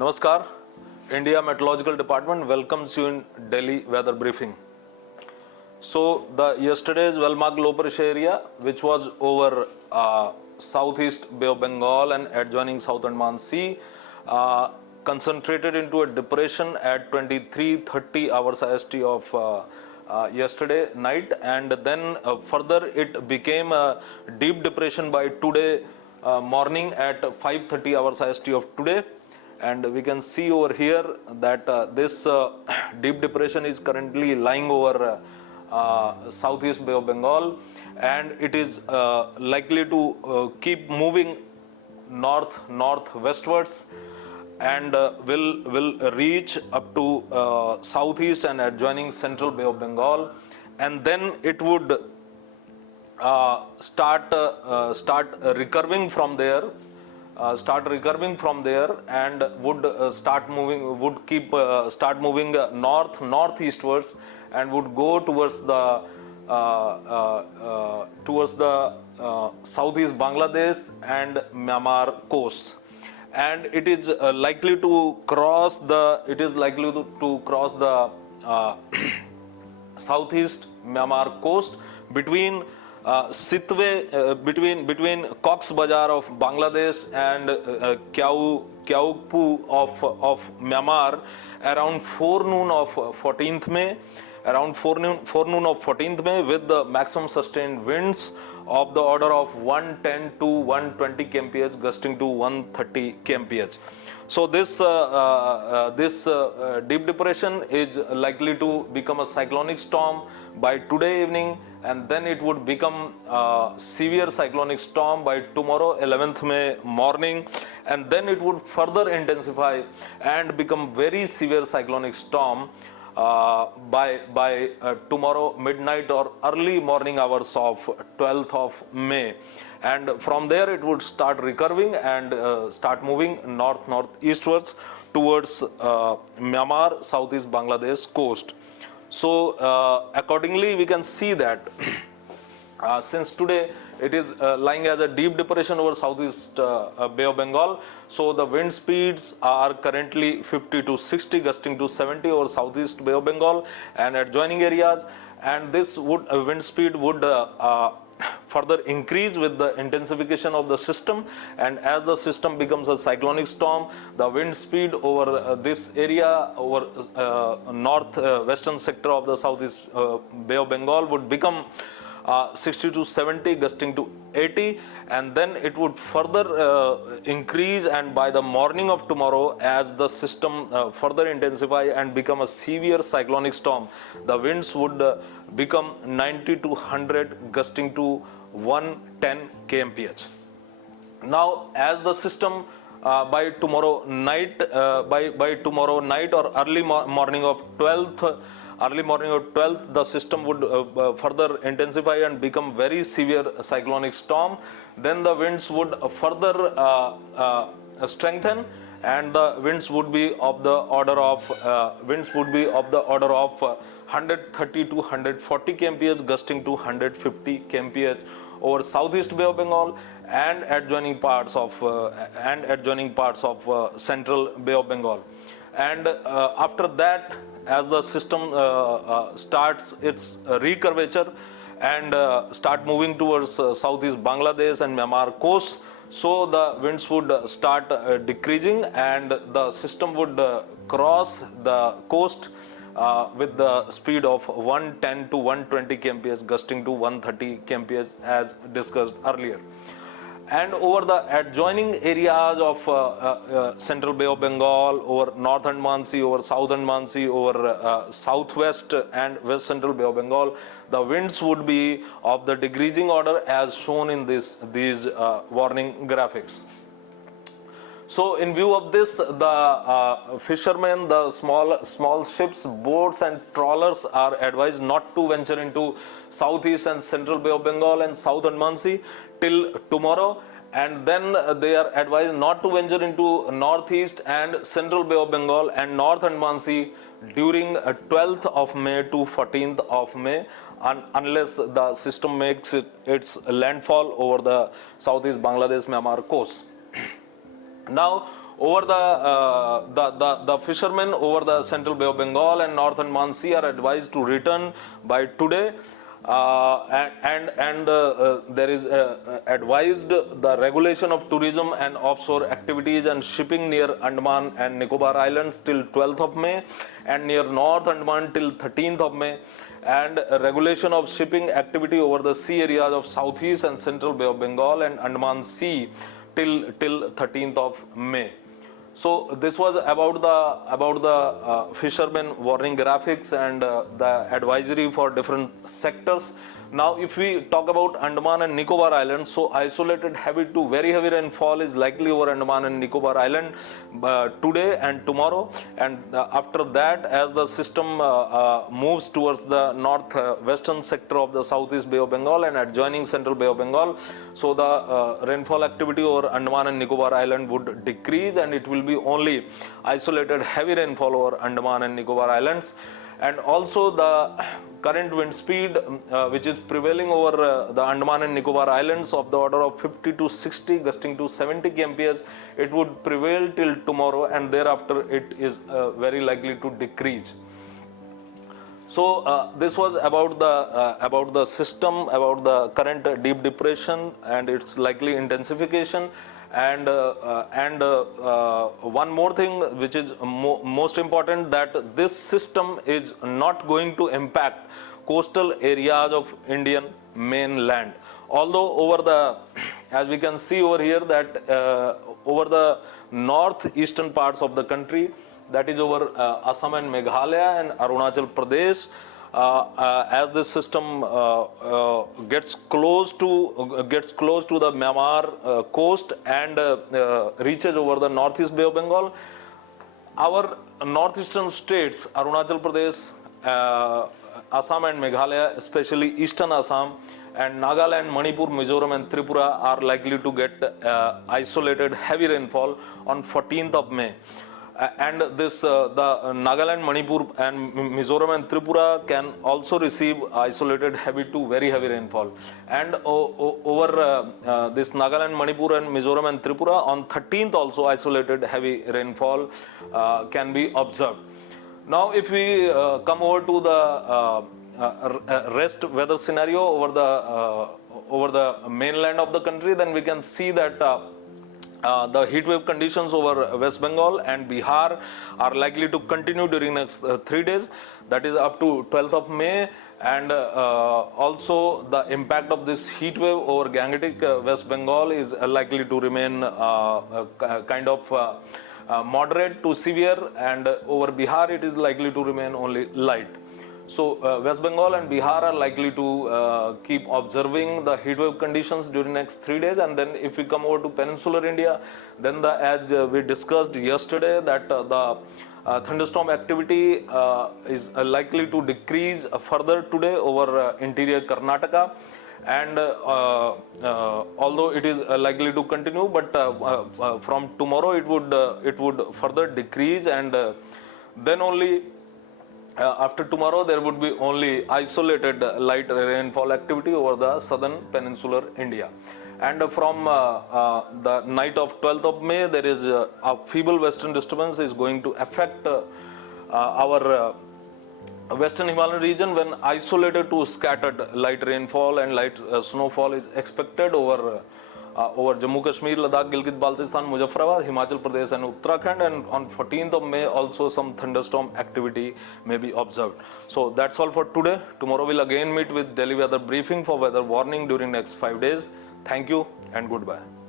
Namaskar. India Meteorological Department welcomes you in Delhi weather briefing. So the yesterday's well-marked low pressure area, which was over southeast Bay of Bengal and adjoining South Andaman Sea, concentrated into a depression at 23:30 hours IST of yesterday night, and then further it became a deep depression by today morning at 5:30 hours IST of today. And we can see over here that this deep depression is currently lying over southeast Bay of Bengal, and it is likely to keep moving northwestwards, and will reach up to southeast and adjoining central Bay of Bengal, and then it would start recurving from there. And would start moving northeastwards, and would go towards the southeast Bangladesh and Myanmar coast, and it is likely to cross the southeast Myanmar coast between between Cox Bazar of Bangladesh and Kyaukpu of Myanmar around forenoon of 14th May. Around forenoon of 14th May, with the maximum sustained winds of the order of 110 to 120 kmph, gusting to 130 kmph. So this deep depression is likely to become a cyclonic storm by today evening, and then it would become a severe cyclonic storm by tomorrow 11th May morning, and then it would further intensify and become very severe cyclonic storm by tomorrow midnight or early morning hours of 12th of May. And from there it would start recurving and start moving northeastwards towards Myanmar, southeast Bangladesh coast. So accordingly we can see that since today it is lying as a deep depression over southeast Bay of Bengal, so the wind speeds are currently 50 to 60, gusting to 70 over southeast Bay of Bengal and adjoining areas, and this wind speed would further increase with the intensification of the system. And as the system becomes a cyclonic storm, the wind speed over this area, over northwestern sector of the southeast Bay of Bengal, would become 60 to 70, gusting to 80, and then it would further increase, and by the morning of tomorrow, as the system further intensify and become a severe cyclonic storm, the winds would become 90 to 100, gusting to 110 kmph. Now, as the system by tomorrow night or early morning of 12th, the system would further intensify and become very severe cyclonic storm. Then the winds would further strengthen, and the winds would be of the order of 130 to 140 kmph, gusting to 150 kmph over southeast Bay of Bengal and adjoining parts of central Bay of Bengal. And after that, as the system starts its recurvature and start moving towards southeast Bangladesh and Myanmar coast, so the winds would start decreasing, and the system would cross the coast with the speed of 110 to 120 kmph, gusting to 130 kmph as discussed earlier. And over the adjoining areas of central Bay of Bengal, over North Andaman Sea, over South Andaman Sea, over southwest and west central Bay of Bengal, the winds would be of the decreasing order as shown in these warning graphics. So in view of this, the fishermen, the small ships, boats and trawlers are advised not to venture into southeast and central Bay of Bengal and South Andaman Sea till tomorrow, and then they are advised not to venture into northeast and central Bay of Bengal and North Andaman Sea during 12th of May to 14th of May, unless the system makes its landfall over the southeast Bangladesh Myanmar coast. Now, Over the fishermen over the Central Bay of Bengal and North Andaman Sea are advised to return by today. There is advised the regulation of tourism and offshore activities and shipping near Andaman and Nicobar Islands till 12th of May and near North Andaman till 13th of May, and regulation of shipping activity over the sea areas of Southeast and Central Bay of Bengal and Andaman Sea till 13th of May. So this was about the fishermen warning graphics and the advisory for different sectors. Now, if we talk about Andaman and Nicobar Islands, so isolated heavy to very heavy rainfall is likely over Andaman and Nicobar Island today and tomorrow. And after that, as the system moves towards the northwestern sector of the Southeast Bay of Bengal and adjoining Central Bay of Bengal, so the rainfall activity over Andaman and Nicobar Island would decrease, and it will be only isolated heavy rainfall over Andaman and Nicobar Islands. And also the current wind speed which is prevailing over the Andaman and Nicobar Islands of the order of 50 to 60 gusting to 70 kmph, it would prevail till tomorrow, and thereafter it is very likely to decrease. So this was about the system, about the current deep depression and its likely intensification. And one more thing which is most important, that this system is not going to impact coastal areas of Indian mainland. Although over the, as we can see over here, that over the northeastern parts of the country, that is over Assam and Meghalaya and Arunachal Pradesh, as this system gets close to the Myanmar coast and reaches over the Northeast Bay of Bengal, our northeastern states, Arunachal Pradesh, Assam and Meghalaya, especially eastern Assam, and Nagaland, Manipur, Mizoram and Tripura are likely to get isolated heavy rainfall on 14th of May. And this the Nagaland, Manipur and Mizoram and Tripura can also receive isolated heavy to very heavy rainfall. And over this Nagaland, Manipur and Mizoram and Tripura on 13th also isolated heavy rainfall can be observed. Now if we come over to the rest weather scenario over the mainland of the country, then we can see that the heat wave conditions over West Bengal and Bihar are likely to continue during next 3 days, that is up to 12th of May. And also the impact of this heat wave over Gangetic West Bengal is likely to remain kind of moderate to severe, and over Bihar it is likely to remain only light. So West Bengal and Bihar are likely to keep observing the heat wave conditions during next 3 days. And then if we come over to peninsular India, then as we discussed yesterday, that the thunderstorm activity is likely to decrease further today over interior Karnataka. And although it is likely to continue, but from tomorrow it would further decrease, and then only after tomorrow there would be only isolated light rainfall activity over the southern peninsular India. And from the night of 12th of May, there is a feeble western disturbance is going to affect our western Himalayan region, when isolated to scattered light rainfall and light snowfall is expected over Jammu Kashmir, Ladakh, Gilgit, Baltistan, Muzaffarabad, Himachal Pradesh and Uttarakhand. And on 14th of May also some thunderstorm activity may be observed. So that's all for today. Tomorrow we'll again meet with Delhi weather briefing for weather warning during next 5 days. Thank you and goodbye.